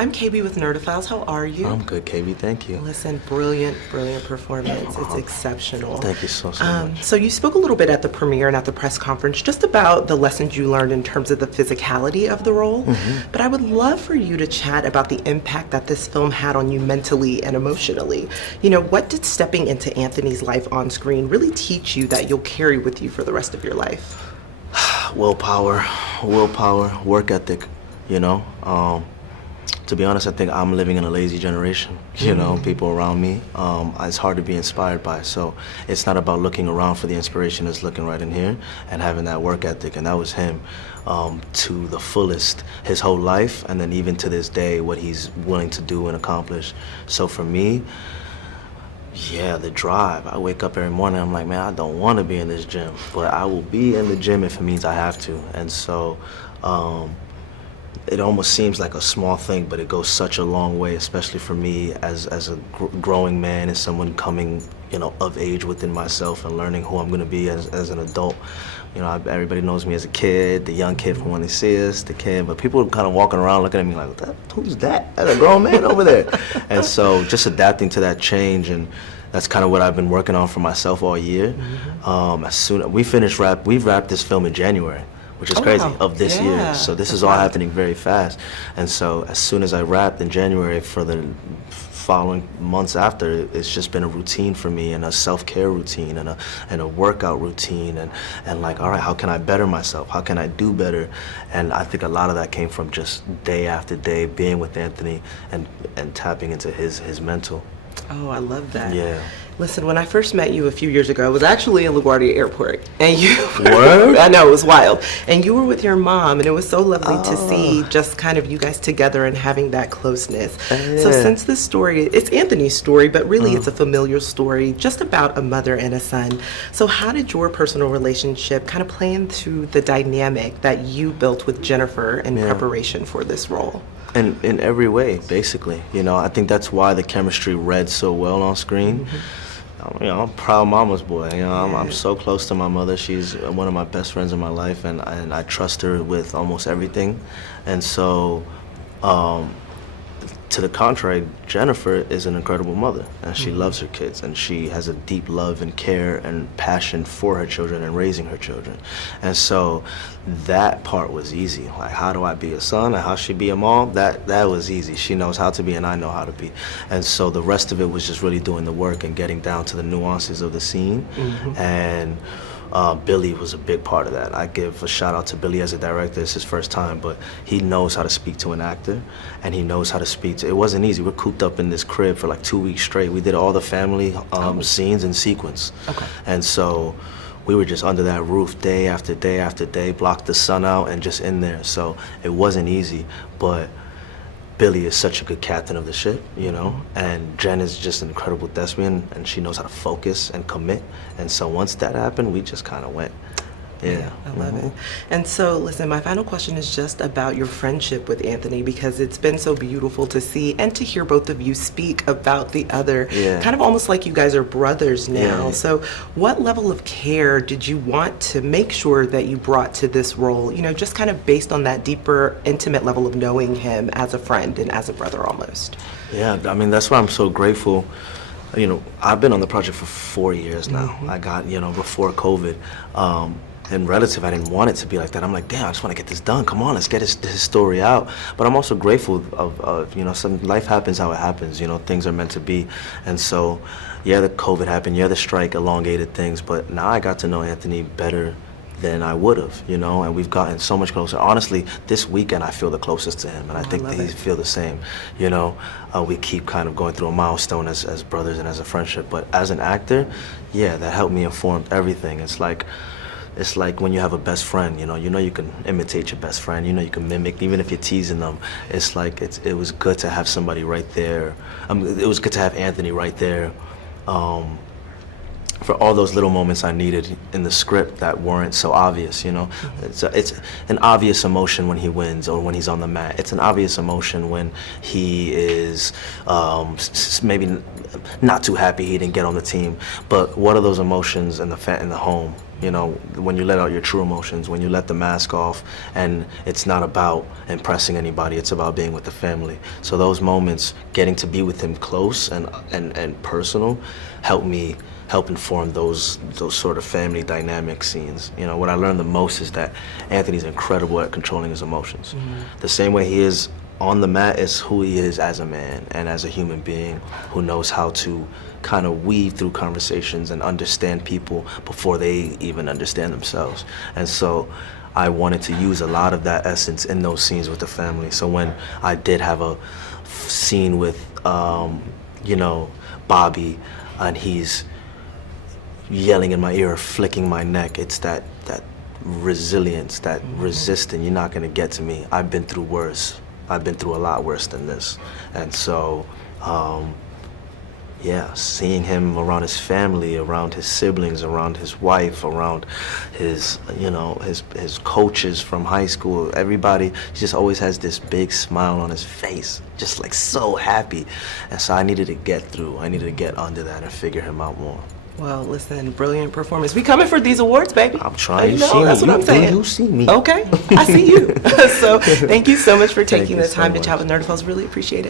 I'm KB with Nerdophiles. How are you? I'm good, KB. Thank you. Listen, brilliant performance. It's exceptional. Thank you so much. So you spoke a little bit at the premiere and at the press conference just about the lessons you learned in terms of the physicality of the role. But I would love for you to chat about the impact that this film had on you mentally and emotionally. You know, what did stepping into Anthony's life on screen really teach you that you'll carry with you for the rest of your life? Willpower, work ethic, you know. To be honest, I think I'm living in a lazy generation, you know, people around me. It's hard to be inspired by, so it's not about looking around for the inspiration, it's looking right in here and having that work ethic, and that was him to the fullest, his whole life, and then even to this day, what he's willing to do and accomplish. So for me, yeah, the drive. I wake up every morning, I'm like, man, I don't want to be in this gym, but I will be in the gym if it means I have to. And so it almost seems like a small thing, but it goes such a long way, especially for me as a growing man and someone coming, you know, of age within myself and learning who I'm going to be as an adult. You know, everybody knows me as a kid, the young kid from when they see us, the kid, but people are kind of walking around looking at me like, who's that? That's a grown man over there. And so just adapting to that change, and that's kind of what I've been working on for myself all year. As soon we've wrapped this film in January, which is crazy, of this year. So this is all happening very fast. And so as soon as I wrapped in January, for the following months after, it's just been a routine for me, and a self-care routine, and a workout routine, and like, all right, how can I better myself? How can I do better? And I think a lot of that came from just day after day being with Anthony and tapping into his mental. Oh, I love that. Yeah. Listen, when I first met you a few years ago, I was actually in LaGuardia Airport, and you What? I know, it was wild. And you were with your mom, and it was so lovely to see just kind of you guys together and having that closeness. So since this story, it's Anthony's story, but really it's a familiar story just about a mother and a son. So how did your personal relationship kind of play into the dynamic that you built with Jennifer in preparation for this role? And in every way, basically. You know, I think that's why the chemistry read so well on screen. You know, I'm a proud mama's boy. You know, I'm so close to my mother. She's one of my best friends in my life, and I trust her with almost everything. And so, to the contrary, Jennifer is an incredible mother, and she loves her kids, and she has a deep love and care and passion for her children and raising her children. And so that part was easy. Like, how do I be a son and how she be a mom? That was easy. She knows how to be, and I know how to be. And so the rest of it was just really doing the work and getting down to the nuances of the scene. And Billy was a big part of that. I give a shout out to Billy as a director. It's his first time, but he knows how to speak to an actor, and he knows how to speak to, it wasn't easy. We're cooped up in this crib for like 2 weeks straight. We did all the family scenes in sequence. And so we were just under that roof day after day after day, blocked the sun out and just in there. So it wasn't easy, but Billy is such a good captain of the ship, you know, and Jen is just an incredible thespian, and she knows how to focus and commit. And so once that happened, we just kind of went. Yeah. I love it. And so, listen, my final question is just about your friendship with Anthony, because it's been so beautiful to see and to hear both of you speak about the other, kind of almost like you guys are brothers now. So what level of care did you want to make sure that you brought to this role, you know, just kind of based on that deeper, intimate level of knowing him as a friend and as a brother almost? Yeah, I mean, that's why I'm so grateful. You know, I've been on the project for 4 years now. I got, you know, before COVID. And relative, I didn't want it to be like that. I'm like, damn, I just want to get this done. Come on, let's get his story out. But I'm also grateful of you know, some life happens how it happens. You know, things are meant to be. And so, yeah, the COVID happened. Yeah, the strike elongated things. But now I got to know Anthony better than I would have, you know, and we've gotten so much closer. Honestly, this weekend I feel the closest to him, and I think that he feel the same, you know. We keep kind of going through a milestone as brothers and as a friendship. But as an actor, yeah, that helped me inform everything. It's like when you have a best friend, you know you can imitate your best friend, you know you can mimic, even if you're teasing them. It's like it was good to have somebody right there. It was good to have Anthony right there for all those little moments I needed in the script that weren't so obvious, you know. It's an obvious emotion when he wins or when he's on the mat. It's an obvious emotion when he is maybe not too happy he didn't get on the team. But what are those emotions in the home You know, when you let out your true emotions, when you let the mask off, and it's not about impressing anybody, it's about being with the family. So those moments, getting to be with him close and personal, help inform those sort of family dynamic scenes. You know, what I learned the most is that Anthony's incredible at controlling his emotions. The same way he is on the mat is who he is as a man and as a human being who knows how to kind of weave through conversations and understand people before they even understand themselves. And so I wanted to use a lot of that essence in those scenes with the family. So when I did have a scene with, you know, Bobby, and he's yelling in my ear, flicking my neck, it's that resilience, that resistance. You're not gonna get to me. I've been through worse. I've been through a lot worse than this. And so, yeah, seeing him around his family, around his siblings, around his wife, around his, you know, his coaches from high school, everybody, he just always has this big smile on his face, just like so happy. And so I needed to get through. I needed to get under that and figure him out more. Well, listen, brilliant performance. We coming for these awards, baby. I'm trying. You know, that's what I'm saying. You see me. Okay, I see you. So thank you so much for taking you the so time to much. chat with Nerdophiles. Really appreciate it.